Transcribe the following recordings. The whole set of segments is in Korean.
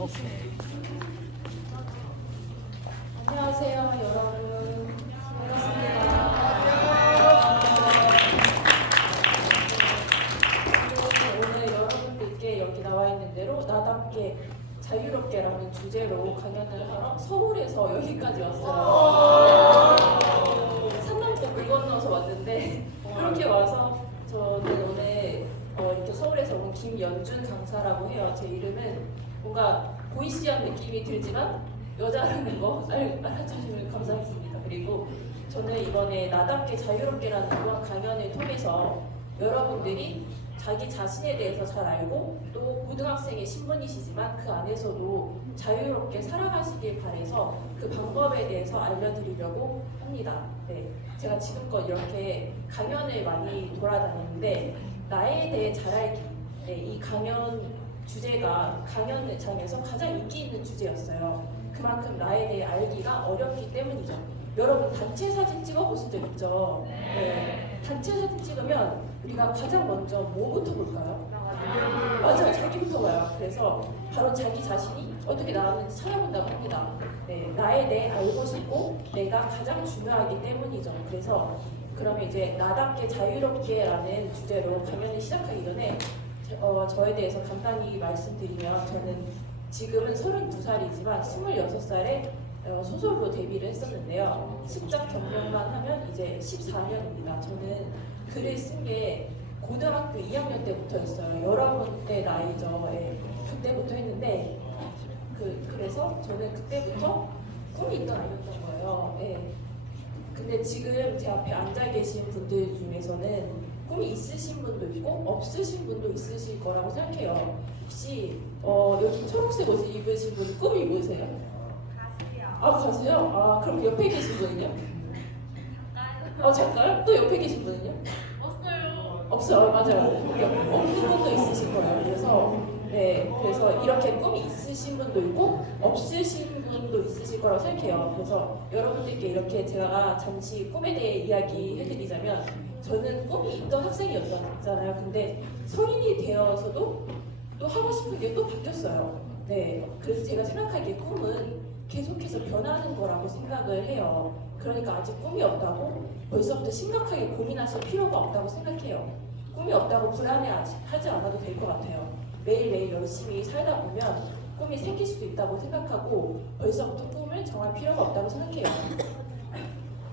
오케이. 안녕하세요, 여러분. 반갑습니다. 오늘 여러분들께 여기 나와 있는 대로 나답게 자유롭게라는 주제로 강연을 하러 서울에서 여기까지 왔어요. 산남도 물 건너서 왔는데 이렇게 와서 저는 오늘 이렇게 서울에서 온 김연준 강사라고 해요. 제 이름은 뭔가 보이시한 느낌이 들지만 여자라는 거 알아주시면 감사하겠습니다. 그리고 저는 이번에 나답게 자유롭게라는 이번 강연을 통해서 여러분들이 자기 자신에 대해서 잘 알고 또 고등학생의 신분이시지만 그 안에서도 자유롭게 살아가시길 바래서 그 방법에 대해서 알려드리려고 합니다. 네, 제가 지금껏 이렇게 강연을 많이 돌아다녔는데 나에 대해 잘 알기, 네, 이 강연 주제가 강연장에서 가장 인기 있는 주제였어요. 그만큼 나에 대해 알기가 어렵기 때문이죠. 여러분 단체 사진 찍어보신 적 있죠? 네. 단체 사진 찍으면 우리가 가장 먼저 뭐부터 볼까요? 맞아요. 자기부터 봐요. 그래서 바로 자기 자신이 어떻게 나왔는지 찾아본다고 합니다. 네. 나에 대해 알고 싶고 내가 가장 중요하기 때문이죠. 그래서 그러면 이제 나답게 자유롭게라는 주제로 강연을 시작하기 전에 저에 대해서 간단히 말씀드리면 저는 지금은 32살이지만 26살에 소설로 데뷔를 했었는데요. 시작 경력만 하면 이제 14년입니다. 저는 글을 쓴 게 고등학교 2학년 때부터였어요. 여러분의 나이죠. 예, 그때부터 했는데 그래서 저는 그때부터 꿈이 있던 아이였던 거예요. 예. 근데 지금 제 앞에 앉아 계신 분들 중에서는 꿈이 있으신 분도 있고 없으신 분도 있으실 거라고 생각해요. 혹시 여기 초록색 옷을 입으신 분 꿈이 뭐세요? 가수요. 아, 가수요? 아, 그럼 옆에 계신 분은요? 작가요? 또 옆에 계신 분은요? 없어요. 없어요. 맞아요. 없는 분도 있으실 거예요. 그래서 이렇게 꿈이 있으신 분도 있고 없으신 분도 있으실 거라고 생각해요. 그래서 여러분들께 이렇게 제가 잠시 꿈에 대해 이야기해드리자면 저는 꿈이 있던 학생이었잖아요. 근데 성인이 되어서도 또 하고 싶은 게 또 바뀌었어요. 네, 그래서 제가 생각하기에 꿈은 계속해서 변하는 거라고 생각을 해요. 그러니까 아직 꿈이 없다고 벌써부터 심각하게 고민하실 필요가 없다고 생각해요. 꿈이 없다고 불안해하지 않아도 될 것 같아요. 매일매일 열심히 살다 보면 꿈이 생길 수도 있다고 생각하고 벌써부터 꿈을 정할 필요가 없다고 생각해요.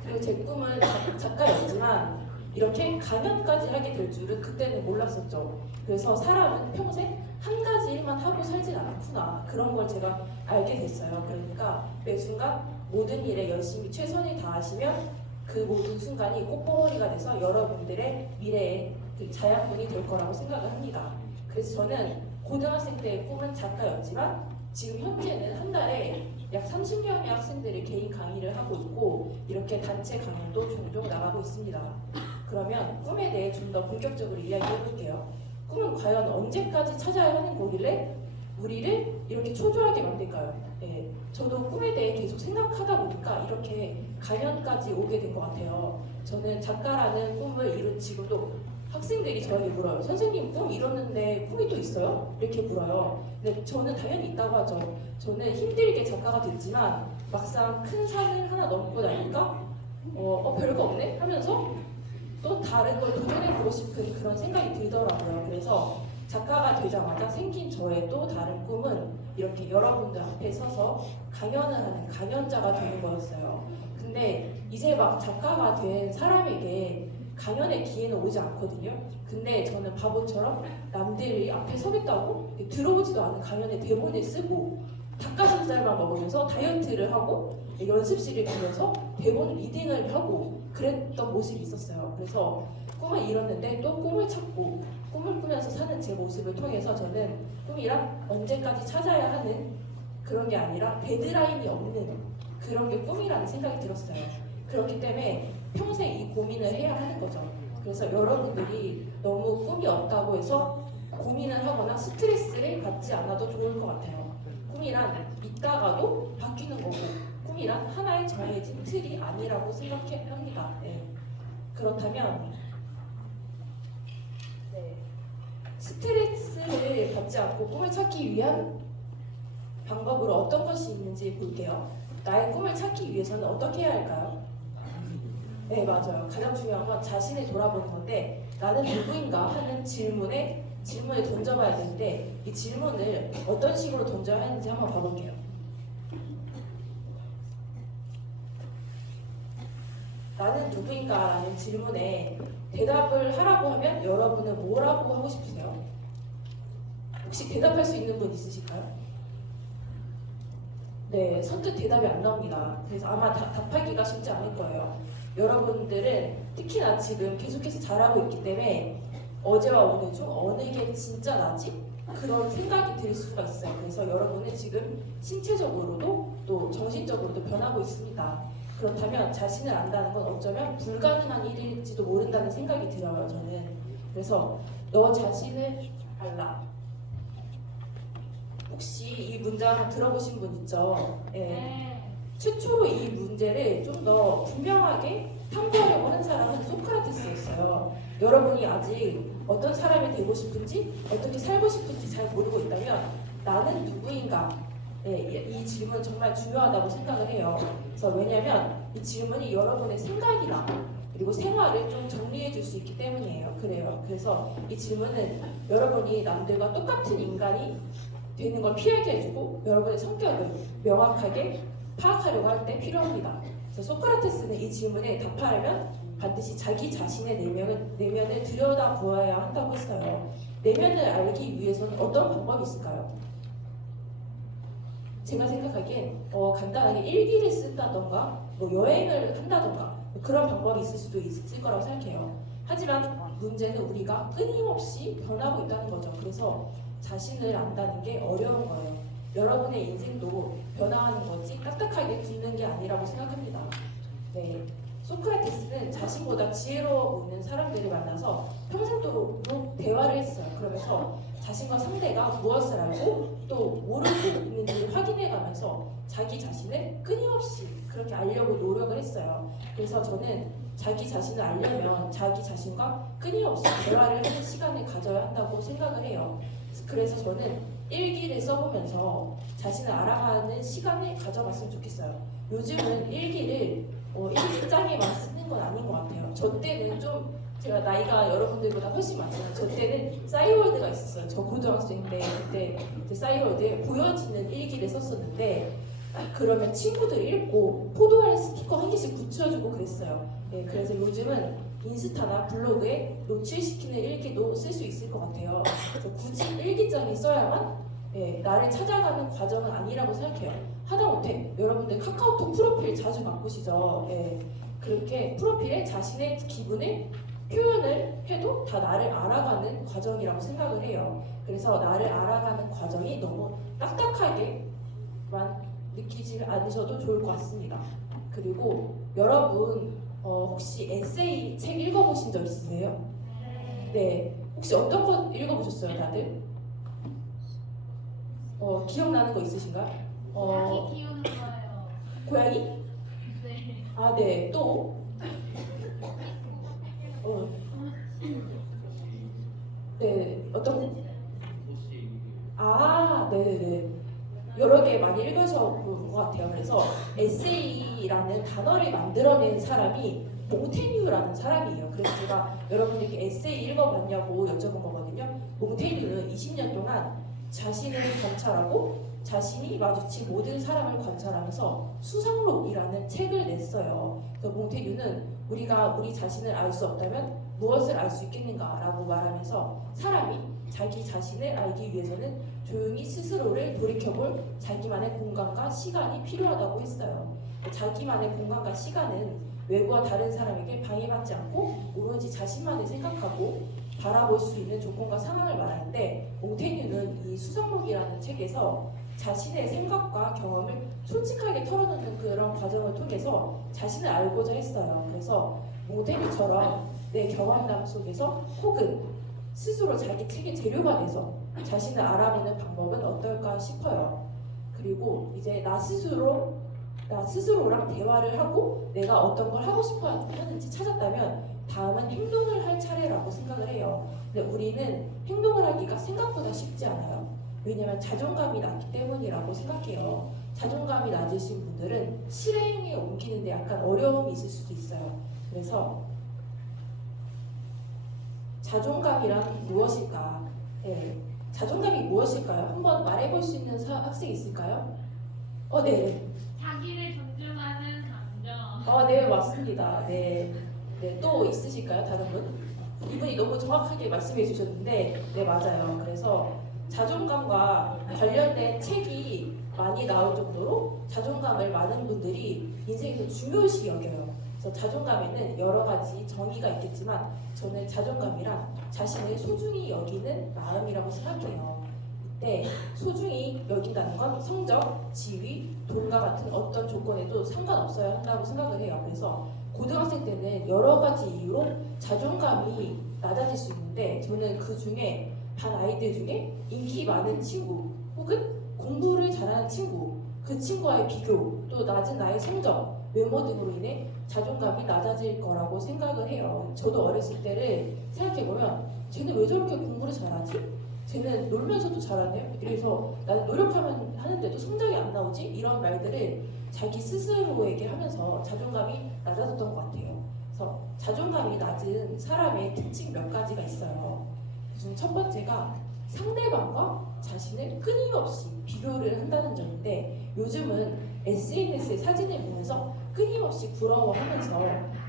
그리고 제 꿈은 작가였지만 이렇게 강연까지 하게 될 줄은 그때는 몰랐었죠. 그래서 사람은 평생 한 가지 일만 하고 살진 않구나, 그런 걸 제가 알게 됐어요. 그러니까 매 순간 모든 일에 열심히 최선을 다하시면 그 모든 순간이 꽃봉오리가 돼서 여러분들의 미래의 자양분이 될 거라고 생각을 합니다. 그래서 저는 고등학생 때의 꿈은 작가였지만 지금 현재는 한 달에 약 30명의 학생들이 개인 강의를 하고 있고 이렇게 단체 강연도 종종 나가고 있습니다. 그러면 꿈에 대해 좀 더 본격적으로 이야기해 볼게요. 꿈은 과연 언제까지 찾아야 하는 거길래 우리를 이렇게 초조하게 만들까요? 네, 저도 꿈에 대해 계속 생각하다 보니까 이렇게 강연까지 오게 된 것 같아요. 저는 작가라는 꿈을 이룬 지금도 학생들이 저에게 물어요. 선생님 꿈 이뤘는데 꿈이 또 있어요? 이렇게 물어요. 근데 저는 당연히 있다고 하죠. 저는 힘들게 작가가 됐지만 막상 큰 산을 하나 넘고 나니까 별거 없네? 하면서 또 다른 걸 도전해보고 싶은 그런 생각이 들더라고요. 그래서 작가가 되자마자 생긴 저의 또 다른 꿈은 이렇게 여러분들 앞에 서서 강연을 하는 강연자가 되는 거였어요. 근데 이제 막 작가가 된 사람에게 강연의 기회는 오지 않거든요. 근데 저는 바보처럼 남들이 앞에 서겠다고 들어오지도 않은 강연의 대본을 쓰고 닭가슴살만 먹으면서 다이어트를 하고 연습실을 가면서 대본 리딩을 하고 그랬던 모습이 있었어요. 그래서 꿈을 이뤘는데 또 꿈을 찾고 꿈을 꾸면서 사는 제 모습을 통해서 저는 꿈이란 언제까지 찾아야 하는 그런 게 아니라 데드라인이 없는 그런 게 꿈이라는 생각이 들었어요. 그렇기 때문에 평생 이 고민을 해야 하는 거죠. 그래서 여러분들이 너무 꿈이 없다고 해서 고민을 하거나 스트레스를 받지 않아도 좋을 것 같아요. 꿈이란 있다가도 바뀌는 거고 꿈이란 하나의 정해진 틀이 아니라고 생각합니다. 네. 그렇다면 스트레스를 받지 않고 꿈을 찾기 위한 방법으로 어떤 것이 있는지 볼게요. 나의 꿈을 찾기 위해서는 어떻게 해야 할까요? 네, 맞아요. 가장 중요한 건 자신을 돌아보는 건데 나는 누구인가 하는 질문을 던져봐야 되는데 이 질문을 어떤 식으로 던져야 하는지 한번 봐볼게요. 나는 누구인가라는 질문에 대답을 하라고 하면 여러분은 뭐라고 하고 싶으세요? 혹시 대답할 수 있는 분 있으실까요? 네, 선뜻 대답이 안 나옵니다. 그래서 아마 답하기가 쉽지 않을 거예요. 여러분들은 특히나 지금 계속해서 잘하고 있기 때문에 어제와 오늘 중 어느 게 진짜 나지? 그런 생각이 들 수가 있어요. 그래서 여러분은 지금 신체적으로도 또 정신적으로도 변하고 있습니다. 그렇다면 자신을 안다는 건 어쩌면 불가능한 일일지도 모른다는 생각이 들어요, 저는. 그래서 너 자신을 알라. 혹시 이 문장 들어보신 분 있죠? 네. 최초로 이 문제를 좀 더 분명하게 탐구하려고 한 사람은 소크라테스였어요. 여러분이 아직 어떤 사람이 되고 싶은지, 어떻게 살고 싶은지 잘 모르고 있다면 나는 누구인가? 네, 이 질문은 정말 중요하다고 생각을 해요. 그래서 왜냐하면 이 질문이 여러분의 생각이나 그리고 생활을 좀 정리해 줄 수 있기 때문이에요. 그래서 이 질문은 여러분이 남들과 똑같은 인간이 되는 걸 피하게 해주고 여러분의 성격을 명확하게 파악하려고 할 때 필요합니다. 그래서 소크라테스는 이 질문에 답하려면 반드시 자기 자신의 내면을 들여다보아야 한다고 했어요. 내면을 알기 위해서는 어떤 방법이 있을까요? 제가 생각하기엔 간단하게 일기를 쓴다던가 뭐 여행을 한다던가 그런 방법이 있을 수도 있을 거라고 생각해요. 하지만 문제는 우리가 끊임없이 변하고 있다는 거죠. 그래서 자신을 안다는 게 어려운 거예요. 여러분의 인생도 변화하는 거지 딱딱하게 굳는 게 아니라고 생각합니다. 네, 소크라테스는 자신보다 지혜로워 보이는 사람들을 만나서 평생도록 대화를 했어요. 그러면서 자신과 상대가 무엇을 알고 또 모르고 있는지를 확인해가면서 자기 자신을 끊임없이 그렇게 알려고 노력을 했어요. 그래서 저는 자기 자신을 알려면 자기 자신과 끊임없이 대화를 하는 시간을 가져야 한다고 생각을 해요. 그래서 저는 일기를 써보면서 자신을 알아가는 시간을 가져봤으면 좋겠어요. 요즘은 일기를 일기장에만 쓰는 건 아닌 것 같아요. 저 때는 좀 제가 나이가 여러분들보다 훨씬 많지만 저 때는 싸이월드가 있었어요. 저 고등학생 때 그때 싸이월드에 보여지는 일기를 썼었는데 그러면 친구들이 읽고 포도알 스티커 한 개씩 붙여주고 그랬어요. 네, 그래서 요즘은 인스타나 블로그에 노출시키는 일기도 쓸 수 있을 것 같아요. 그래서 굳이 일기장이 써야만 나를 찾아가는 과정은 아니라고 생각해요. 하다못해 여러분들 카카오톡 프로필 자주 바꾸시죠. 그렇게 프로필에 자신의 기분을 표현을 해도 다 나를 알아가는 과정이라고 생각을 해요. 그래서 나를 알아가는 과정이 너무 딱딱하게만 느끼지 않으셔도 좋을 것 같습니다. 그리고 여러분 혹시 에세이 책 읽어보신 적 있으세요? 네. 혹시 어떤 거 읽어보셨어요, 다들? 기억나는 거 있으신가요? 고양이 키우는 거예요. 고양이? 네. 아, 네. 또? 네. 어떤 거? 아, 네네네. 여러 개 많이 읽으셔본 것 같아요. 그래서 에세이라는 단어를 만들어낸 사람이 몽테뉴라는 사람이에요. 그래서 제가 여러분들께 에세이 읽어봤냐고 여쭤본 거거든요. 몽테뉴는 20년 동안 자신을 관찰하고 자신이 마주친 모든 사람을 관찰하면서 수상록이라는 책을 냈어요. 그래서 몽테뉴는 우리가 우리 자신을 알 수 없다면 무엇을 알 수 있겠는가라고 말하면서 사람이 자기 자신을 알기 위해서는 조용히 스스로를 돌이켜볼 자기만의 공간과 시간이 필요하다고 했어요. 자기만의 공간과 시간은 외부와 다른 사람에게 방해받지 않고 오로지 자신만을 생각하고 바라볼 수 있는 조건과 상황을 말하는데 몽테뉴는 이 수상록이라는 책에서 자신의 생각과 경험을 솔직하게 털어놓는 그런 과정을 통해서 자신을 알고자 했어요. 그래서 몽테뉴처럼 내 경험담 속에서 혹은 스스로 자기 책의 재료가 돼서 자신을 알아보는 방법은 어떨까 싶어요. 그리고 이제 나 스스로랑 대화를 하고 내가 어떤 걸 하고 싶어 하는지 찾았다면 다음은 행동을 할 차례라고 생각을 해요. 근데 우리는 행동을 하기가 생각보다 쉽지 않아요. 왜냐면 자존감이 낮기 때문이라고 생각해요. 자존감이 낮으신 분들은 실행에 옮기는데 약간 어려움이 있을 수도 있어요. 그래서 자존감이란 무엇일까? 네. 자존감이 무엇일까요? 한번 말해볼 수 있는 학생 있을까요? 네. 자기를 존중하는 감정. 네, 맞습니다. 네. 네, 또 있으실까요? 다른 분? 이분이 너무 정확하게 말씀해 주셨는데, 네, 맞아요. 그래서 자존감과 관련된 책이 많이 나올 정도로 자존감을 많은 분들이 인생에서 중요시 여겨요. 그래서 자존감에는 여러 가지 정의가 있겠지만, 저는 자존감이란 자신을 소중히 여기는 마음이라고 생각해요. 이때 소중히 여긴다는 건 성적, 지위, 돈과 같은 어떤 조건에도 상관없어야 한다고 생각을 해요. 그래서 고등학생 때는 여러 가지 이유로 자존감이 낮아질 수 있는데 저는 그 중에 반 아이들 중에 인기 많은 친구 혹은 공부를 잘하는 친구, 그 친구와의 비교, 또 낮은 나의 성적, 외모 등으로 인해 자존감이 낮아질 거라고 생각을 해요. 저도 어렸을 때를 생각해보면 쟤는 왜 저렇게 공부를 잘하지? 쟤는 놀면서도 잘하네요. 그래서 나는 노력하면 하는데도 성적이 안 나오지? 이런 말들을 자기 스스로에게 하면서 자존감이 낮아졌던 것 같아요. 그래서 자존감이 낮은 사람의 특징 몇 가지가 있어요. 그중 첫 번째가 상대방과 자신을 끊임없이 비교를 한다는 점인데 요즘은 SNS의 사진을 보면서 끊임없이 부러워하면서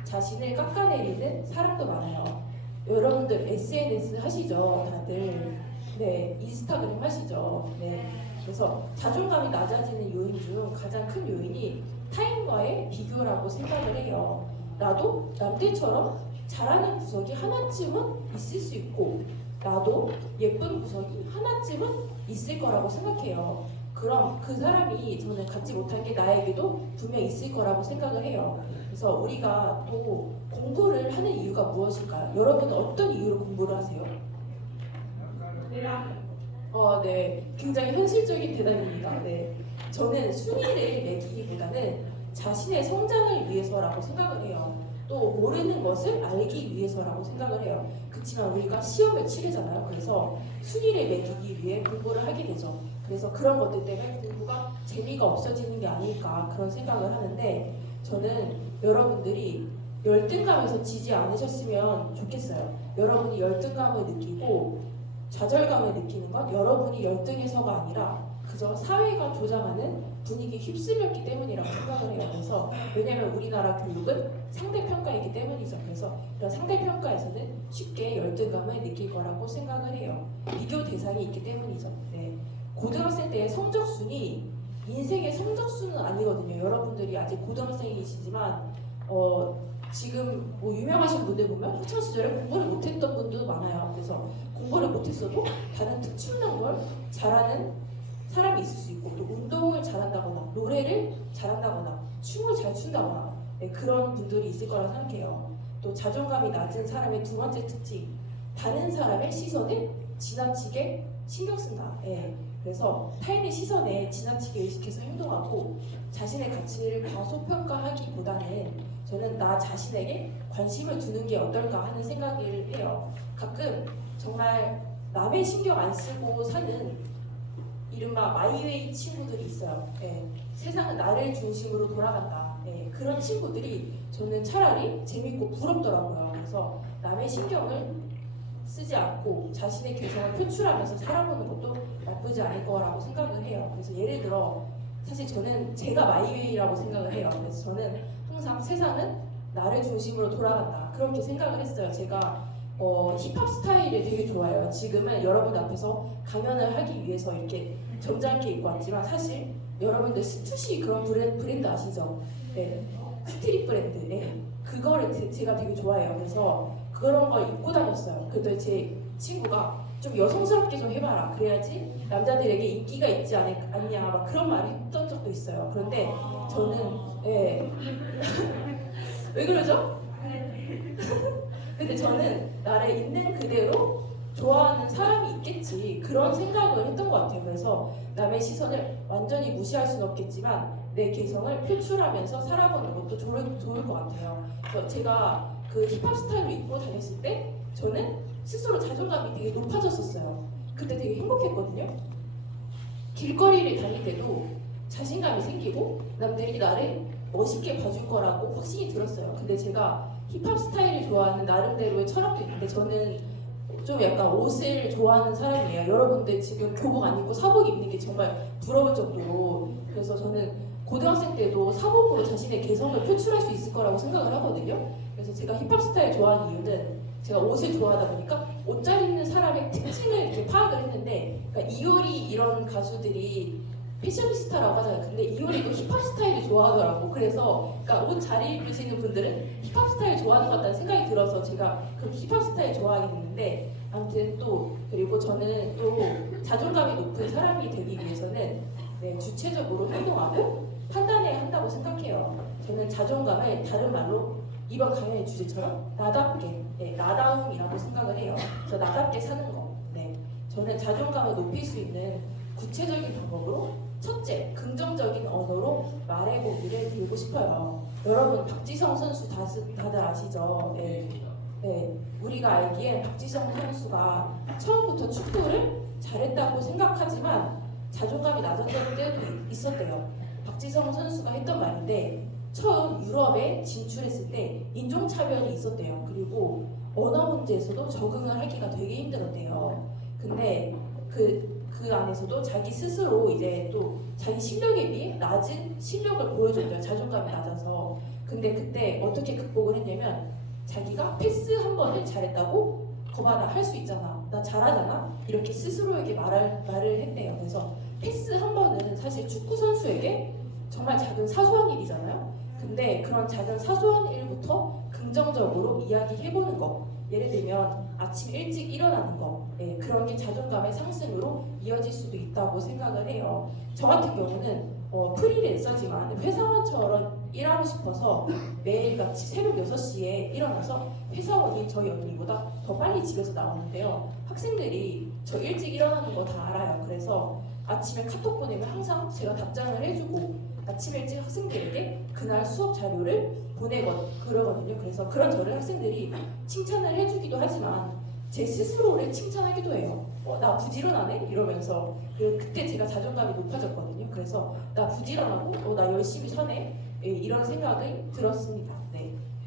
자신을 깎아내리는 사람도 많아요. 여러분들 SNS 하시죠? 다들. 네, 인스타그램 하시죠? 네. 그래서 자존감이 낮아지는 요인 중 가장 큰 요인이 타인과의 비교라고 생각을 해요. 나도 남들처럼 잘하는 구석이 하나쯤은 있을 수 있고 나도 예쁜 구석이 하나쯤은 있을 거라고 생각해요. 그럼 그 사람이 저는 갖지 못한 게 나에게도 분명 있을 거라고 생각을 해요. 그래서 우리가 또 공부를 하는 이유가 무엇일까요? 여러분은 어떤 이유로 공부를 하세요? 네. 굉장히 현실적인 대답입니다. 네. 저는 순위를 매기기보다는 자신의 성장을 위해서라고 생각을 해요. 또 모르는 것을 알기 위해서라고 생각을 해요. 그렇지만 우리가 시험을 치르잖아요. 그래서 순위를 매기기 위해 공부를 하게 되죠. 그래서 그런 것들 때문에 공부가 재미가 없어지는 게 아닐까 그런 생각을 하는데 저는 여러분들이 열등감에서 지지 않으셨으면 좋겠어요. 여러분이 열등감을 느끼고 좌절감을 느끼는 건 여러분이 열등해서가 아니라 그저 사회가 조장하는 분위기에 휩쓸렸기 때문이라고 생각을 해요. 그래서 왜냐하면 우리나라 교육은 상대평가이기 때문이죠. 그래서 이런 상대평가에서는 쉽게 열등감을 느낄 거라고 생각을 해요. 비교 대상이 있기 때문이죠. 네. 고등학생 때의 성적순이 인생의 성적순은 아니거든요. 여러분들이 아직 고등학생이시지만 지금 뭐 유명하신 분들 보면 학창시절에 공부를 못했던 분도 많아요. 그래서 공부를 못했어도 다른 특출난 걸 잘하는 사람이 있을 수 있고 또 운동을 잘한다거나 노래를 잘한다거나 춤을 잘 춘다거나 네, 그런 분들이 있을 거라 생각해요. 또 자존감이 낮은 사람의 두 번째 특징 다른 사람의 시선을 지나치게 신경 쓴다. 네, 그래서 타인의 시선에 지나치게 의식해서 행동하고 자신의 가치를 과소평가하기보다는 저는 나 자신에게 관심을 두는 게 어떨까 하는 생각을 해요. 가끔 정말 남의 신경 안 쓰고 사는 이른바 마이웨이 친구들이 있어요. 예, 세상은 나를 중심으로 돌아간다. 예, 그런 친구들이 저는 차라리 재밌고 부럽더라고요. 그래서 남의 신경을 쓰지 않고 자신의 개성을 표출하면서 살아보는 것도 나쁘지 않을 거라고 생각을 해요. 그래서 예를 들어 사실 저는 제가 마이웨이라고 생각을 해요. 그래서 저는 항상 세상은 나를 중심으로 돌아간다. 그렇게 생각을 했어요. 제가 힙합 스타일을 되게 좋아해요. 지금은 여러분 앞에서 강연을 하기 위해서 이렇게 점잖게 입고 왔지만 사실 여러분들 스투시 그런 브랜드 아시죠? 네. 스트릿 브랜드. 네. 그거를 제가 되게 좋아해요. 그래서 그런 걸 입고 다녔어요. 그랬더니 제 친구가 좀 여성스럽게 좀 해봐라. 그래야지 남자들에게 인기가 있지 않냐 막 그런 말을 했던 적도 있어요. 그런데 저는 왜 그러죠? 근데 저는 나를 있는 그대로 좋아하는 사람이 있겠지 그런 생각을 했던 것 같아요. 그래서 남의 시선을 완전히 무시할 수는 없겠지만 내 개성을 표출하면서 살아보는 것도 좋을 것 같아요. 그래서 제가 그 힙합 스타일로 입고 다녔을 때 저는 스스로 자존감이 되게 높아졌었어요. 그때 되게 행복했거든요. 길거리를 다닐 때도 자신감이 생기고 남들이 나를 멋있게 봐줄 거라고 확신이 들었어요. 근데 제가 힙합 스타일을 좋아하는 나름대로의 철학도 있는데 저는 좀 약간 옷을 좋아하는 사람이에요. 여러분들 지금 교복 안 입고 사복 입는 게 정말 부러울 정도로. 그래서 저는 고등학생 때도 사복으로 자신의 개성을 표출할 수 있을 거라고 생각을 하거든요. 그래서 제가 힙합 스타일 좋아하는 이유는 제가 옷을 좋아하다 보니까 옷 잘 입는 사람의 특징을 이렇게 파악을 했는데, 그러니까 이효리 이런 가수들이 패셔니스타라고 하잖아요. 근데 이효리도 힙합 스타일을 좋아하더라고. 그래서 그러니까 옷 잘 입으시는 분들은 힙합 스타일 좋아하는 것 같다는 생각이 들어서 제가 그렇게 힙합 스타일 좋아하게 됐는데, 아무튼 또 그리고 저는 또 자존감이 높은 사람이 되기 위해서는 주체적으로 행동하고 판단해야 한다고 생각해요. 저는 자존감을 다른 말로 이번 강연의 주제처럼 나답게, 나다움이라고 생각을 해요. 그래서 나답게 사는 거. 저는 자존감을 높일 수 있는 구체적인 방법으로 첫째, 긍정적인 언어로 말의 고기를 들고 싶어요. 여러분 박지성 선수 다들 아시죠? 우리가 알기에 박지성 선수가 처음부터 축구를 잘했다고 생각하지만 자존감이 낮았던 때도 있었대요. 박지성 선수가 했던 말인데 처음 유럽에 진출했을 때 인종차별이 있었대요. 그리고 언어 문제에서도 적응을 하기가 되게 힘들었대요. 근데 그 안에서도 자기 스스로 이제 또 자기 실력에 비해 낮은 실력을 보여줬대요. 자존감이 낮아서. 근데 그때 어떻게 극복을 했냐면 자기가 패스 한 번을 잘했다고 거봐 나 할 수 있잖아, 나 잘하잖아, 이렇게 스스로에게 말을 했대요. 그래서 패스 한 번은 사실 축구 선수에게 정말 작은 사소한 일이잖아요. 근데 그런 작은 사소한 일부터 긍정적으로 이야기해보는 거, 예를 들면 아침 일찍 일어나는 거, 그런 게 자존감의 상승으로 이어질 수도 있다고 생각을 해요. 저 같은 경우는 프리랜서지만 회사원처럼 일하고 싶어서 매일같이 새벽 6시에 일어나서 회사원이 저희 언니보다 더 빨리 집에서 나오는데요. 학생들이 저 일찍 일어나는 거 다 알아요. 그래서 아침에 카톡 보내면 항상 제가 답장을 해주고 아침 일찍 학생들에게 그날 수업 자료를 그러거든요. 그래서 그런 저를 학생들이 칭찬을 해주기도 하지만 제 스스로를 칭찬하기도 해요. 나 부지런하네? 이러면서. 그때 제가 자존감이 높아졌거든요. 그래서 나 부지런하고 나 열심히 사네? 이런 생각이 들었습니다.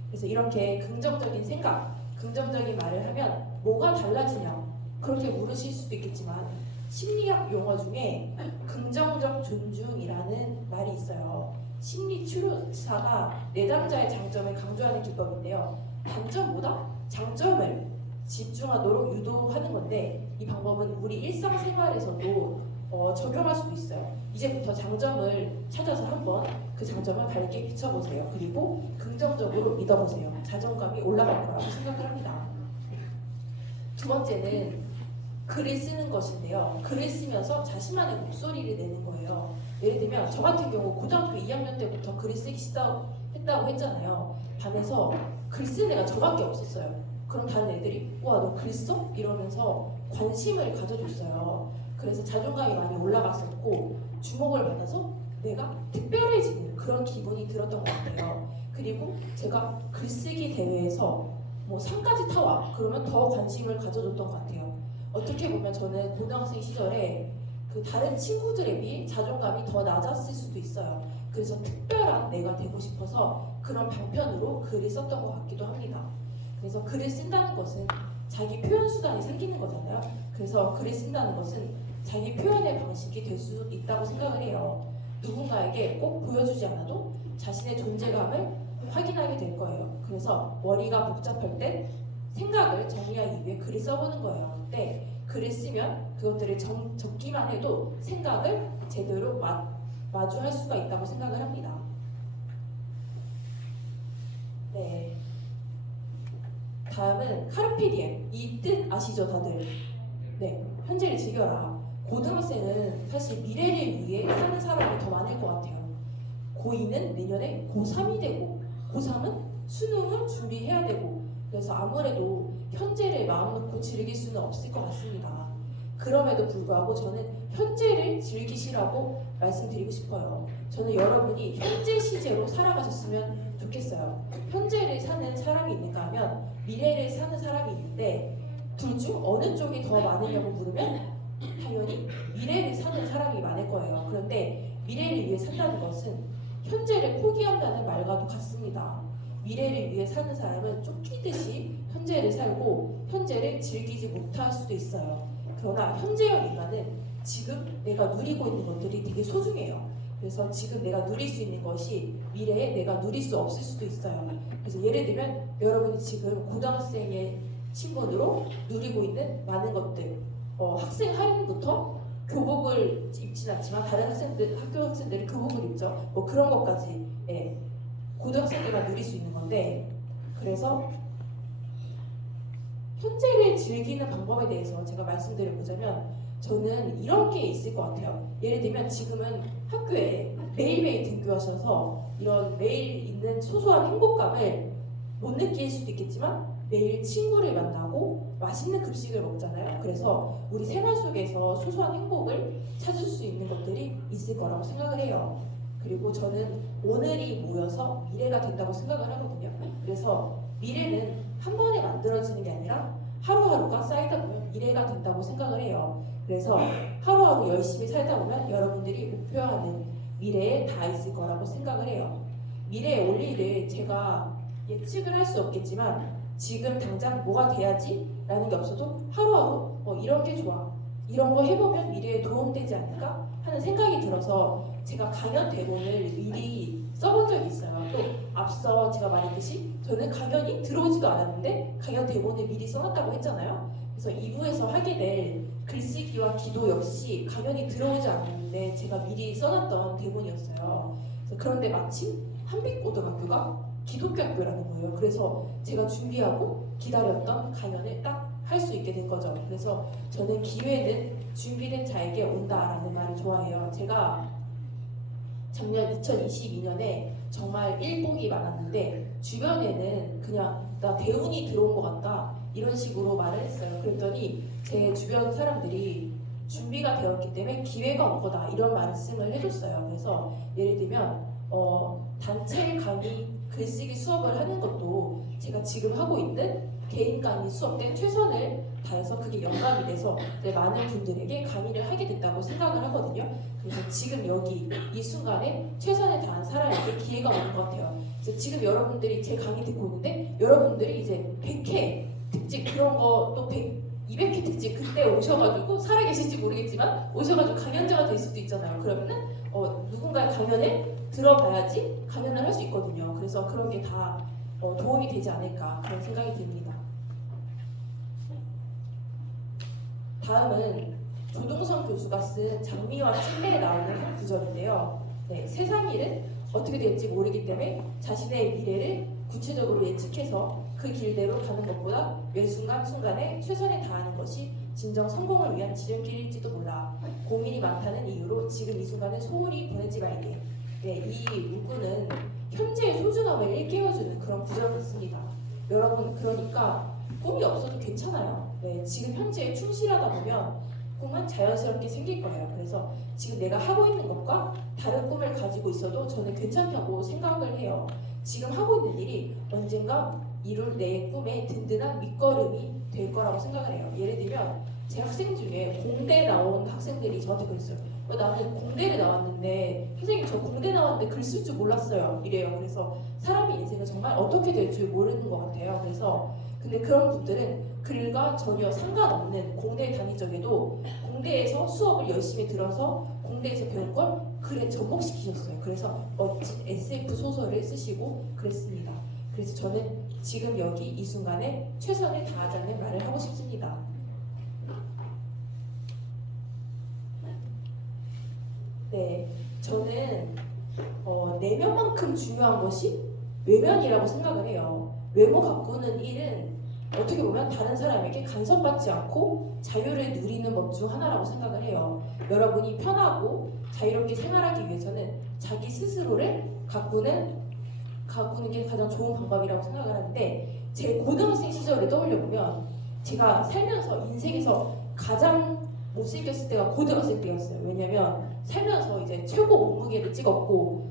그래서 이렇게 긍정적인 생각, 긍정적인 말을 하면 뭐가 달라지냐? 그렇게 물으실 수도 있겠지만 심리학 용어 중에 긍정적 존중이라는 말이 있어요. 심리 치료사가 내담자의 장점을 강조하는 기법인데요. 단점보다 장점을 집중하도록 유도하는 건데 이 방법은 우리 일상생활에서도 적용할 수도 있어요. 이제부터 장점을 찾아서 한번 그 장점을 밝게 비춰보세요. 그리고 긍정적으로 믿어보세요. 자존감이 올라갈 거라고 생각을 합니다. 두 번째는 글을 쓰는 것인데요. 글을 쓰면서 자신만의 목소리를 내는 거예요. 예를 들면 저 같은 경우 고등학교 2학년 때부터 글을 쓰기 시작했다고 했잖아요. 반에서 글 쓰는 애가 저밖에 없었어요. 그럼 다른 애들이 와, 너 글 써? 이러면서 관심을 가져줬어요. 그래서 자존감이 많이 올라갔었고 주목을 받아서 내가 특별해지는 그런 기분이 들었던 것 같아요. 그리고 제가 글쓰기 대회에서 뭐 상까지 타와 그러면 더 관심을 가져줬던 것 같아요. 어떻게 보면 저는 고등학생 시절에 그 다른 친구들에 비해 자존감이 더 낮았을 수도 있어요. 그래서 특별한 내가 되고 싶어서 그런 방편으로 글을 썼던 것 같기도 합니다. 그래서 글을 쓴다는 것은 자기 표현 수단이 생기는 거잖아요. 그래서 글을 쓴다는 것은 자기 표현의 방식이 될 수 있다고 생각을 해요. 누군가에게 꼭 보여주지 않아도 자신의 존재감을 확인하게 될 거예요. 그래서 머리가 복잡할 때 생각을 정리하기 위해 글을 써보는 거예요. 근데 글을 쓰면 그것들을 적기만 해도 생각을 제대로 마주할 수가 있다고 생각을 합니다. 다음은 카르페디엠. 이 뜻 아시죠 다들? 현재를 즐겨라. 고등학생은 사실 미래를 위해 사는 사람이 더 많을 것 같아요. 고2는 내년에 고3이 되고 고3은 수능을 준비해야 되고, 그래서 아무래도 현재를 마음 놓고 즐길 수는 없을 것 같습니다. 그럼에도 불구하고 저는 현재를 즐기시라고 말씀드리고 싶어요. 저는 여러분이 현재 시제로 살아가셨으면 좋겠어요. 현재를 사는 사람이 있는가 하면 미래를 사는 사람이 있는데 둘 중 어느 쪽이 더 많으냐고 물으면 당연히 미래를 사는 사람이 많을 거예요. 그런데 미래를 위해 산다는 것은 현재를 포기한다는 말과도 같습니다. 미래를 위해 사는 사람은 쫓기듯이 현재를 살고 현재를 즐기지 못할 수도 있어요. 그러나 현재형 인간은 지금 내가 누리고 있는 것들이 되게 소중해요. 그래서 지금 내가 누릴 수 있는 것이 미래에 내가 누릴 수 없을 수도 있어요. 그래서 예를 들면 여러분이 지금 고등학생의 신분으로 누리고 있는 많은 것들, 학생 할인부터 교복을 입진 않지만 다른 학생들, 학교 학생들이 교복을 입죠. 뭐 그런 것까지 고등학생들만 누릴 수 있는 건데, 그래서 현재를 즐기는 방법에 대해서 제가 말씀드려보자면 저는 이런 게 있을 것 같아요. 예를 들면 지금은 학교에 매일매일 등교하셔서 이런 매일 있는 소소한 행복감을 못 느낄 수도 있겠지만 매일 친구를 만나고 맛있는 급식을 먹잖아요. 그래서 우리 생활 속에서 소소한 행복을 찾을 수 있는 것들이 있을 거라고 생각을 해요. 그리고 저는 오늘이 모여서 미래가 된다고 생각을 하거든요. 그래서 미래는 한 번에 만들어지는 게 아니라 하루하루가 쌓이다 보면 미래가 된다고 생각을 해요. 그래서 하루하루 열심히 살다 보면 여러분들이 목표하는 미래에 다 있을 거라고 생각을 해요. 미래에 올 일을 제가 예측을 할 수 없겠지만 지금 당장 뭐가 돼야지 라는 게 없어도 하루하루 이런 게 좋아, 이런 거 해보면 미래에 도움되지 않을까 하는 생각이 들어서 제가 강연 대본을 미리 써본 적이 있어요. 또 앞서 제가 말했듯이 저는 강연이 들어오지도 않았는데 강연 대본을 미리 써놨다고 했잖아요. 그래서 2부에서 하게 될 글쓰기와 기도 역시 강연이 들어오지 않았는데 제가 미리 써놨던 대본이었어요. 그런데 마침 한빛고등학교가 기독교 학교라는 거예요. 그래서 제가 준비하고 기다렸던 강연을 딱 할 수 있게 된 거죠. 그래서 저는 기회는 준비된 자에게 온다라는 말을 좋아해요. 제가 작년 2022년에 정말 일복이 많았는데 주변에는 그냥 나 대운이 들어온 것 같다 이런 식으로 말을 했어요. 그랬더니 제 주변 사람들이 준비가 되었기 때문에 기회가 온 거다 이런 말씀을 해줬어요. 그래서 예를 들면 단체 강의 글쓰기 수업을 하는 것도 제가 지금 하고 있는 개인 강의 수업 때 최선을 다해서 그게 영감이 돼서 많은 분들에게 강의를 하게 됐다고 생각을 하거든요. 그래서 지금 여기 이 순간에 최선을 다한 사람에게 기회가 오는 것 같아요. 그래서 지금 여러분들이 제 강의 듣고 있는데 여러분들이 이제 100회 특집 그런 거 또 200회 특집 그때 오셔가지고 살아계실지 모르겠지만 오셔가지고 강연자가 될 수도 있잖아요. 그러면은 누군가의 강연에 들어봐야지 강연을 할 수 있거든요. 그래서 그런 게 다 도움이 되지 않을까 그런 생각이 듭니다. 다음은 조동성 교수가 쓴 장미와 찔레에 나오는 한 구절인데요. 세상 일은 어떻게 될지 모르기 때문에 자신의 미래를 구체적으로 예측해서 그 길대로 가는 것보다 매 순간순간에 최선을 다하는 것이 진정 성공을 위한 지름길일지도 몰라. 고민이 많다는 이유로 지금 이 순간을 소홀히 보내지 말게. 이 문구는 현재의 소중함을 일깨워주는 그런 구절 같습니다. 여러분 그러니까 꿈이 없어도 괜찮아요. 지금 현재에 충실하다 보면 꿈은 자연스럽게 생길 거예요. 그래서 지금 내가 하고 있는 것과 다른 꿈을 가지고 있어도 저는 괜찮다고 생각을 해요. 지금 하고 있는 일이 언젠가 이룰 내 꿈의 든든한 밑거름이 될 거라고 생각을 해요. 예를 들면 제 학생 중에 공대 나온 학생들이 저한테 그랬어요. 나는 공대를 나왔는데 선생님 저 공대 나왔는데 글 쓸 줄 몰랐어요 이래요. 그래서 사람의 인생은 정말 어떻게 될 줄 모르는 것 같아요. 그래서 근데 그런 분들은 글과 전혀 상관없는 공대에 다닐 적에도 공대에서 수업을 열심히 들어서 공대에서 배운 걸 글에 접목시키셨어요. 그래서 멋진 SF 소설을 쓰시고 그랬습니다. 그래서 저는 지금 여기 이 순간에 최선을 다하자는 말을 하고 싶습니다. 저는 내면만큼 중요한 것이 외면이라고 생각을 해요. 외모 가꾸는 일은 어떻게 보면 다른 사람에게 간섭받지 않고 자유를 누리는 법 중 하나라고 생각을 해요. 여러분이 편하고 자유롭게 생활하기 위해서는 자기 스스로를 가꾸는 게 가장 좋은 방법이라고 생각을 하는데 제 고등학생 시절을 떠올려보면 제가 살면서 인생에서 가장 못생겼을 때가 고등학생 때였어요. 왜냐면 살면서 이제 최고 몸무게를 찍었고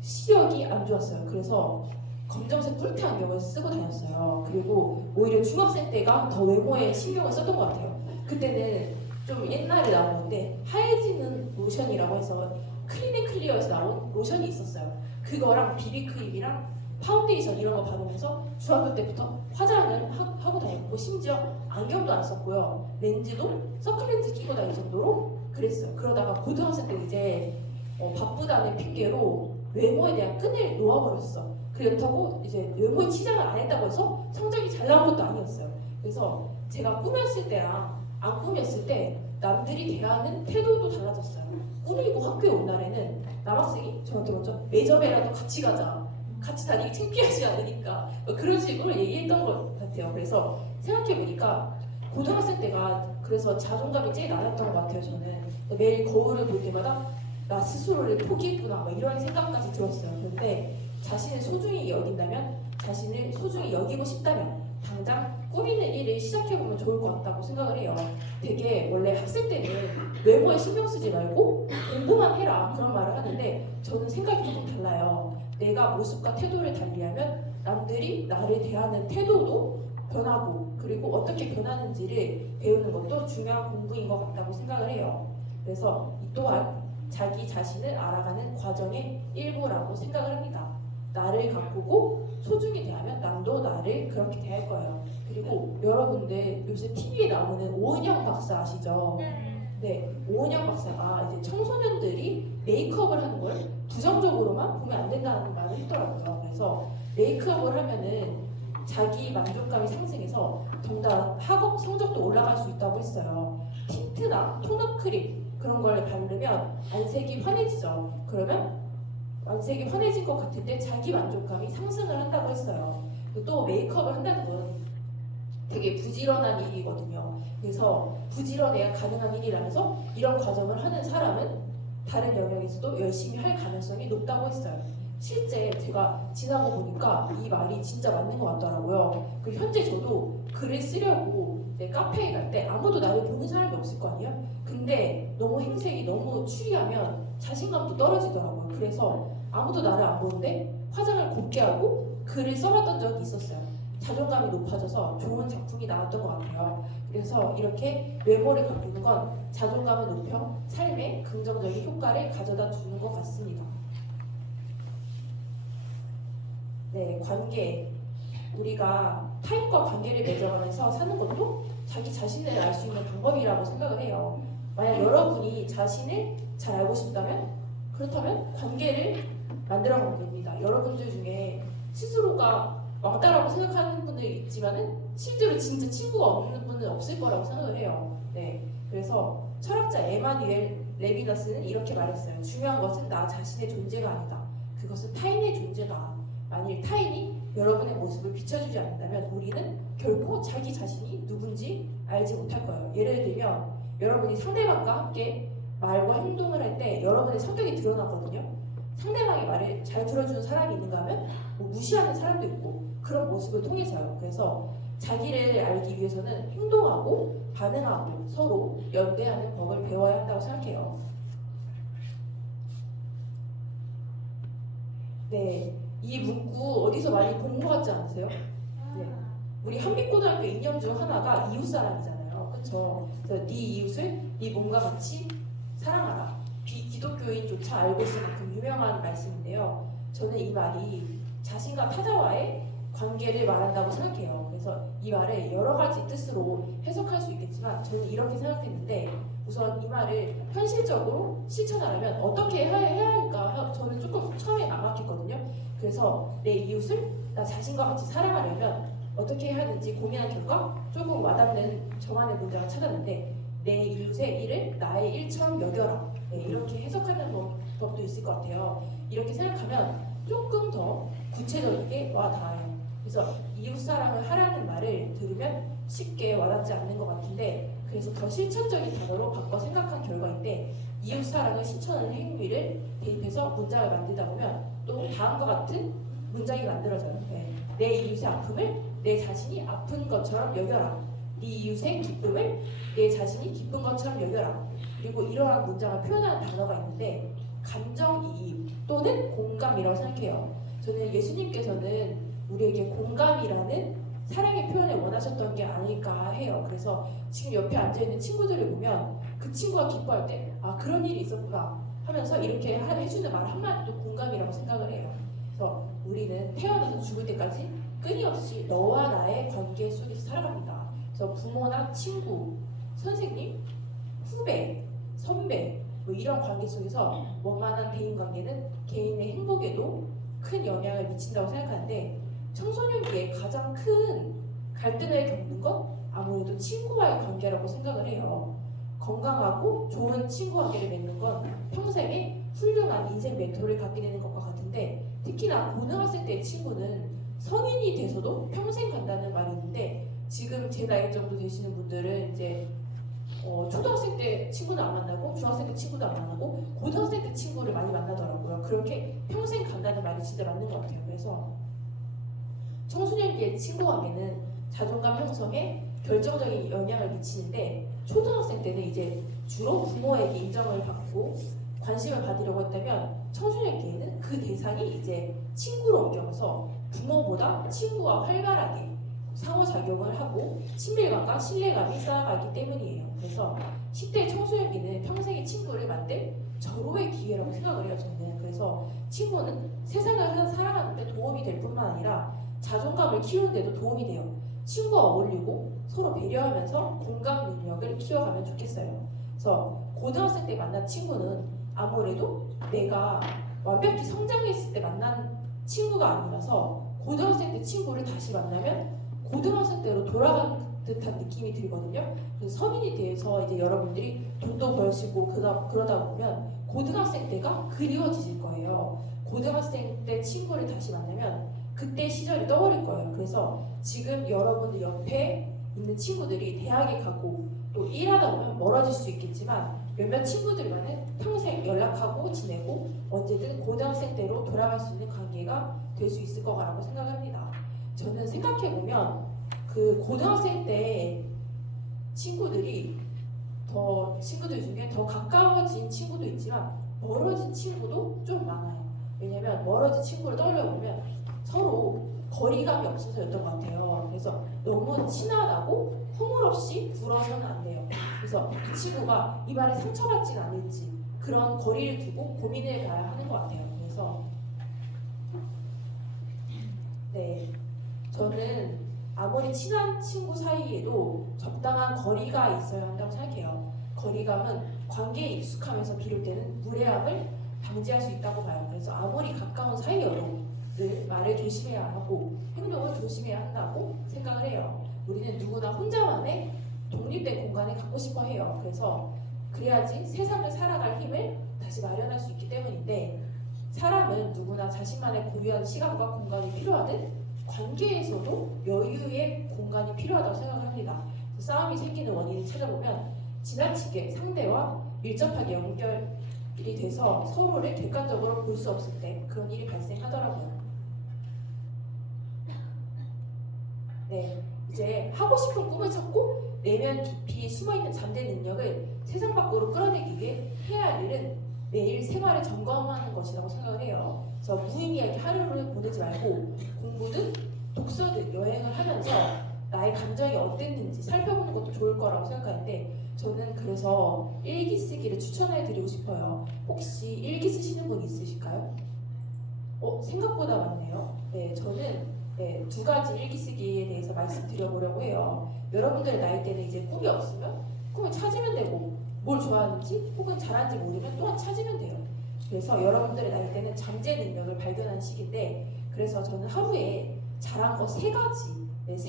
시력이 안 좋았어요. 그래서 검정색 뿔테 안경을 쓰고 다녔어요. 그리고 오히려 중학생 때가 더 외모에 신경을 썼던 것 같아요. 그때는 좀 옛날에 나온 건데 하얘지는 로션이라고 해서 클리닉클리어에서 나온 로션이 있었어요. 그거랑 비비크림이랑 파운데이션 이런 거 바르면서 중학교 때부터 화장을 하고 다녔고 심지어 안경도 안 썼고요. 렌즈도 선크렌즈 끼고 다닐 정도로 그랬어요. 그러다가 고등학생 때 이제 바쁘다는 핑계로 외모에 대한 끈을 놓아버렸어. 그렇다고 이제 외모에 치장을 안 했다고 해서 성적이 잘 나온 것도 아니었어요. 그래서 제가 꾸몄을 때랑 안 꾸몄을 때 남들이 대하는 태도도 달라졌어요. 꾸미고 학교에 온 날에는 남학생이 저한테 먼저 매점에라도 같이 가자. 같이 다니기 창피하지 않으니까 그런 식으로 얘기했던 것 같아요. 그래서 생각해보니까 고등학생 때가 그래서 자존감이 제일 낮았던 것 같아요. 저는 매일 거울을 볼 때마다 나 스스로를 포기했구나 막 이런 생각까지 들었어요. 그런데 자신을 소중히 여긴다면, 자신을 소중히 여기고 싶다면 당장 꾸미는 일을 시작해보면 좋을 것 같다고 생각을 해요. 되게 원래 학생 때는 외모에 신경 쓰지 말고 공부만 해라 그런 말을 하는데 저는 생각이 조금 달라요. 내가 모습과 태도를 달리하면 남들이 나를 대하는 태도도 변하고 그리고 어떻게 변하는지를 배우는 것도 중요한 공부인 것 같다고 생각을 해요. 그래서 이 또한 자기 자신을 알아가는 과정의 일부라고 생각을 합니다. 나를 가꾸고 소중히 대하면 남도 나를 그렇게 대할 거예요. 그리고 여러분들 요새 TV에 나오는 오은영 박사 아시죠? 네, 오은영 박사가 이제 청소년들이 메이크업을 하는 걸 부정적으로만 보면 안 된다는 말을 했더라고요. 그래서 메이크업을 하면은 자기 만족감이 상승해서 더군다나 학업 성적도 올라갈 수 있다고 했어요. 틴트나 톤업 크림 그런 걸 바르면 안색이 환해지죠. 그러면 안색이 환해진 것 같을 때 자기 만족감이 상승을 한다고 했어요. 또 메이크업을 한다는 건 되게 부지런한 일이거든요. 그래서 부지런해야 가능한 일이라면서 이런 과정을 하는 사람은 다른 영역에서도 열심히 할 가능성이 높다고 했어요. 실제 제가 지나고 보니까 이 말이 진짜 맞는 것 같더라고요. 현재 저도 글을 쓰려고 카페에 갈 때 아무도 나를 보는 사람이 없을 거 아니에요? 근데 너무 행색이 너무 추리하면 자신감도 떨어지더라고요. 그래서 아무도 나를 안 보는데 화장을 곱게 하고 글을 써봤던 적이 있었어요. 자존감이 높아져서 좋은 작품이 나왔던 것 같아요. 그래서 이렇게 외모를 바꾸는 건 자존감을 높여 삶에 긍정적인 효과를 가져다 주는 것 같습니다. 네, 관계. 우리가 타인과 관계를 맺어가면서 사는 것도 자기 자신을 알 수 있는 방법이라고 생각을 해요. 만약 여러분이 자신을 잘 알고 싶다면 그렇다면 관계를 만들어가면 됩니다. 여러분들 중에 스스로가 왕따라고 생각하는 분들이 있지만은 실제로 진짜 친구가 없는 분은 없을 거라고 생각을 해요. 네, 그래서 철학자 에마뉘엘 레비나스는 이렇게 말했어요. 중요한 것은 나 자신의 존재가 아니다. 그것은 타인의 존재다. 만일 타인이 여러분의 모습을 비춰주지 않는다면 우리는 결코 자기 자신이 누군지 알지 못할 거예요. 예를 들면 여러분이 상대방과 함께 말과 행동을 할 때 여러분의 성격이 드러나거든요. 상대방의 말을 잘 들어주는 사람이 있는가 하면 무시하는 사람도 있고 그런 모습을 통해서요. 그래서 자기를 알기 위해서는 행동하고 반응하고 서로 연대하는 법을 배워야 한다고 생각해요. 네, 이 문구 어디서 많이 본 것 같지 않으세요? 네. 우리 한빛고등학교 인형 중 하나가 이웃사랑이잖아요. 그렇죠? 그래서 네 이웃을 네 몸과 같이 사랑하라. 비기독교인조차 알고 있을 만큼 유명한 말씀인데요. 저는 이 말이 자신과 타자와의 관계를 말한다고 생각해요. 그래서 이 말을 여러 가지 뜻으로 해석할 수 있겠지만 저는 이렇게 생각했는데 우선 이 말을 현실적으로 실천하려면 어떻게 해야 할까 저는 조금 처음에 막막했거든요. 그래서 내 이웃을 나 자신과 같이 사랑하려면 어떻게 해야 하는지 고민한 결과 조금 와닿는 저만의 문장을 찾았는데 내 이웃의 일을 나의 일처럼 여겨라. 네, 이렇게 해석하는 법도 있을 것 같아요. 이렇게 생각하면 조금 더 구체적이게 와닿아요. 그래서 이웃사랑을 하라는 말을 들으면 쉽게 와닿지 않는 것 같은데 그래서 더 실천적인 단어로 바꿔 생각한 결과인데 이웃사랑을 실천하는 행위를 대입해서 문장을 만들다 보면 또 다음과 같은 문장이 만들어져요. 네. 내 이웃의 아픔을 내 자신이 아픈 것처럼 여겨라. 네 이웃의 기쁨을 내 자신이 기쁜 것처럼 여겨라. 그리고 이러한 문장을 표현하는 단어가 있는데 감정이입 또는 공감이라고 생각해요. 저는 예수님께서는 우리에게 공감이라는 사랑의 표현을 원하셨던 게 아닐까 해요. 그래서 지금 옆에 앉아있는 친구들을 보면 그 친구가 기뻐할 때 아 그런 일이 있었구나 하면서 이렇게 해주는 말 한마디도 공감이라고 생각을 해요. 그래서 우리는 태어나서 죽을 때까지 끊임없이 너와 나의 관계 속에서 살아갑니다. 그래서 부모나 친구, 선생님, 후배, 선배 뭐 이런 관계 속에서 원만한 대인관계는 개인의 행복에도 큰 영향을 미친다고 생각하는데 청소년기에 가장 큰 갈등을 겪는 건 아무래도 친구와의 관계라고 생각을 해요. 건강하고 좋은 친구 관계를 맺는 건 평생에 훌륭한 인생 멘토를 갖게 되는 것과 같은데 특히나 고등학생 때의 친구는 성인이 돼서도 평생 간다는 말이 있는데 지금 제 나이 정도 되시는 분들은 이제 초등학생 때 친구는 안 만나고 중학생 때 친구도 안 만나고 고등학생 때 친구를 많이 만나더라고요. 그렇게 평생 간다는 말이 진짜 맞는 것 같아요. 그래서 청소년기의 친구 관계는 자존감 형성에 결정적인 영향을 미치는데 초등학생 때는 이제 주로 부모에게 인정을 받고 관심을 받으려고 했다면 청소년기에는 그 대상이 이제 친구로 옮겨서 부모보다 친구와 활발하게 상호작용을 하고 친밀감과 신뢰감이 쌓아가기 때문이에요. 그래서 10대 청소년기는 평생의 친구를 만들 절호의 기회라고 생각을 해요. 저는. 그래서 친구는 세상을 살아가는데 도움이 될 뿐만 아니라 자존감을 키우는 데도 도움이 돼요. 친구와 어울리고 서로 배려하면서 공감 능력을 키워가면 좋겠어요. 그래서 고등학생 때 만난 친구는 아무래도 내가 완벽히 성장했을 때 만난 친구가 아니라서 고등학생 때 친구를 다시 만나면 고등학생 때로 돌아간 듯한 느낌이 들거든요. 그래서 성인이 돼서 이제 여러분들이 돈도 벌시고 그러다 보면 고등학생 때가 그리워지실 거예요. 고등학생 때 친구를 다시 만나면 그때 시절이 떠오를 거예요. 그래서 지금 여러분들 옆에 있는 친구들이 대학에 가고 또 일하다 보면 멀어질 수 있겠지만 몇몇 친구들과는 평생 연락하고 지내고 언제든 고등학생 때로 돌아갈 수 있는 관계가 될 수 있을 거라고 생각합니다. 저는 생각해보면 그 고등학생 때 친구들이 친구들 중에 더 가까워진 친구도 있지만 멀어진 친구도 좀 많아요. 왜냐면 멀어진 친구를 떠올려보면 서로 거리감이 없어서였던 것 같아요. 그래서 너무 친하다고 허물없이 굴어서는 안 돼요. 그래서 이 친구가 이 말에 상처받지는 않을지 그런 거리를 두고 고민해 봐야 하는 것 같아요. 그래서 네, 저는 아무리 친한 친구 사이에도 적당한 거리가 있어야 한다고 생각해요. 거리감은 관계에 익숙하면서 비롯되는 무례함을 방지할 수 있다고 봐요. 그래서 아무리 가까운 사이여도 늘 말을 조심해야 하고 행동을 조심해야 한다고 생각을 해요. 우리는 누구나 혼자만의 독립된 공간을 갖고 싶어 해요. 그래서 그래야지 세상을 살아갈 힘을 다시 마련할 수 있기 때문인데 사람은 누구나 자신만의 고유한 시간과 공간이 필요하듯 관계에서도 여유의 공간이 필요하다고 생각을 합니다. 싸움이 생기는 원인을 찾아보면 지나치게 상대와 밀접하게 연결이 돼서 서로를 객관적으로 볼 수 없을 때 그런 일이 발생하더라고요. 네, 이제 하고 싶은 꿈을 찾고 내면 깊이 숨어있는 잠재 능력을 세상 밖으로 끌어내기 위해 해야 할 일은 매일 생활을 점검하는 것이라고 생각을 해요. 그래서 무의미하게 하루를 보내지 말고 공부든 독서든 여행을 하면서 나의 감정이 어땠는지 살펴보는 것도 좋을 거라고 생각하는데 저는 그래서 일기 쓰기를 추천해 드리고 싶어요. 혹시 일기 쓰시는 분 있으실까요? 생각보다 많네요. 네, 저는 두 가지 일기 쓰기에 대해서 말씀드려보려고 해요. 여러분들의 나이 때는 이제 꿈이 없으면 꿈을 찾으면 되고 뭘 좋아하는지 혹은 잘하는지 모르면 또한 찾으면 돼요. 그래서 여러분들의 나이 때는 잠재 능력을 발견하는 시기인데 그래서 저는 하루에 잘한 거 세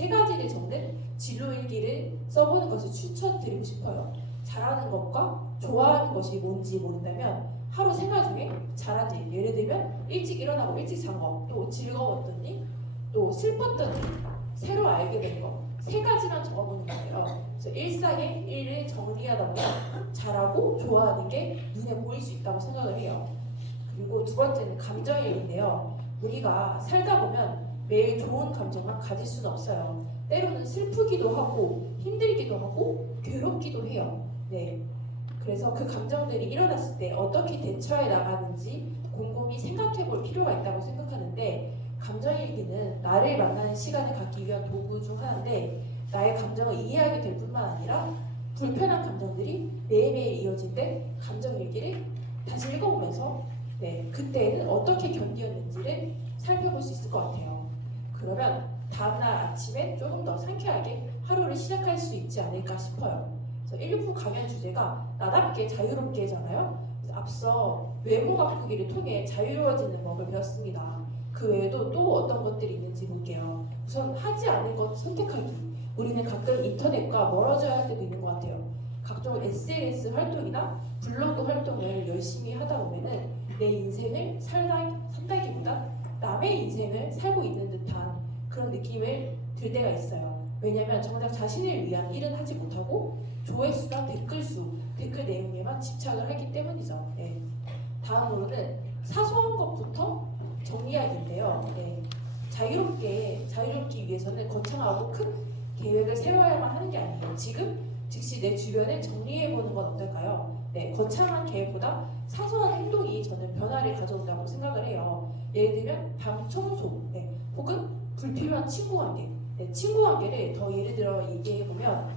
가지를 적는 진로 일기를 써보는 것을 추천드리고 싶어요. 잘하는 것과 좋아하는 것이 뭔지 모른다면 하루 생활 중에 잘한 일, 예를 들면 일찍 일어나고 일찍 잔 거, 또 즐거웠던 일, 또 슬펐던 일, 새로 알게 된 거, 세 가지만 적어보는 거예요. 그래서 일상의 일을 정리하다 보면 잘하고 좋아하는 게 눈에 보일 수 있다고 생각을 해요. 그리고 두 번째는 감정일인데요. 우리가 살다 보면 매일 좋은 감정만 가질 수는 없어요. 때로는 슬프기도 하고 힘들기도 하고 괴롭기도 해요. 네. 그래서 그 감정들이 일어났을 때 어떻게 대처해 나가는지 곰곰이 생각해 볼 필요가 있다고 생각하는데 감정일기는 나를 만나는 시간을 갖기 위한 도구 중 하나인데 나의 감정을 이해하게 될 뿐만 아니라 불편한 감정들이 매일매일 이어질 때 감정일기를 다시 읽어보면서 그때는 어떻게 견디었는지를 살펴볼 수 있을 것 같아요. 그러면 다음날 아침에 조금 더 상쾌하게 하루를 시작할 수 있지 않을까 싶어요. 그래서 1부 강연 주제가 나답게 자유롭게잖아요. 앞서 외모 바꾸기를 통해 자유로워지는 법을 배웠습니다. 그 외에도 또 어떤 것들이 있는지 볼게요. 우선 하지 않을 것 선택하기. 우리는 가끔 인터넷과 멀어져야 할 때도 있는 것 같아요. 각종 SNS 활동이나 블로그 활동을 열심히 하다 보면은 내 인생을 산다기보다 남의 인생을 살고 있는 듯한 그런 느낌을 들 때가 있어요. 왜냐하면 정작 자신을 위한 일은 하지 못하고 조회수나 댓글 내용에만 집착을 하기 때문이죠. 다음으로는 사소한 것부터 정리하기인데요. 자유롭기 위해서는 거창하고 큰 계획을 세워야만 하는 게 아니에요. 지금 즉시 내 주변을 정리해보는 건 어떨까요? 거창한 계획보다 사소한 행동이 저는 변화를 가져온다고 생각을 해요. 예를 들면 방 청소, 혹은 불필요한 친구 관계. 친구 관계를 더 예를 들어 얘기해보면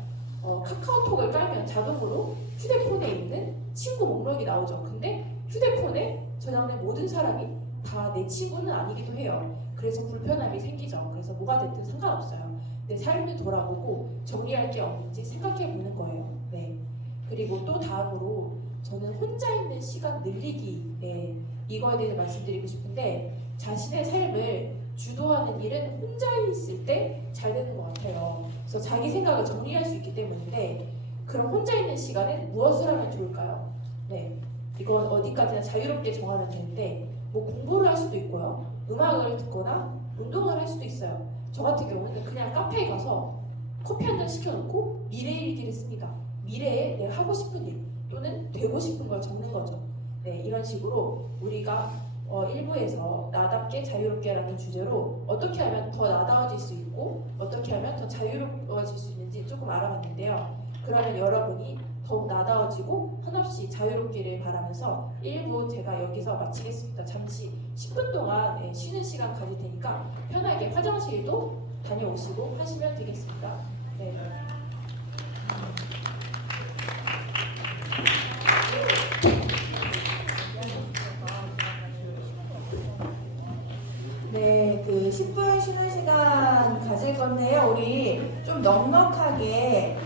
카카오톡을 깔면 자동으로 휴대폰에 있는 친구 목록이 나오죠. 근데 휴대폰에 저장된 모든 사람이 다 내 친구는 아니기도 해요. 그래서 불편함이 생기죠. 그래서 뭐가 됐든 상관없어요. 내 삶을 돌아보고 정리할 게 없는지 생각해 보는 거예요. 그리고 또 다음으로 저는 혼자 있는 시간 늘리기, 이거에 대해서 말씀드리고 싶은데 자신의 삶을 주도하는 일은 혼자 있을 때 잘 되는 것 같아요. 그래서 자기 생각을 정리할 수 있기 때문인데 그럼 혼자 있는 시간엔 무엇을 하면 좋을까요? 이건 어디까지나 자유롭게 정하면 되는데 뭐 공부를 할 수도 있고요. 음악을 듣거나 운동을 할 수도 있어요. 저 같은 경우는 그냥 카페에 가서 커피 한 잔 시켜놓고 미래 일기를 씁니다. 미래에 내가 하고 싶은 일 또는 되고 싶은 걸 적는 거죠. 이런 식으로 우리가 1부에서 나답게 자유롭게라는 주제로 어떻게 하면 더 나다워질 수 있고 어떻게 하면 더 자유로워질 수 있는지 조금 알아봤는데요. 그러면 여러분이 더욱 나다워지고 한없이 자유롭기를 바라면서 1부 제가 여기서 마치겠습니다. 잠시 10분 동안 쉬는 시간 가질 테니까 편하게 화장실도 다녀오시고 하시면 되겠습니다. 그 10분 쉬는 시간 가질 건데요. 우리 좀 넉넉하게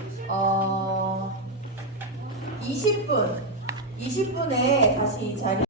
20분에 다시 이 자리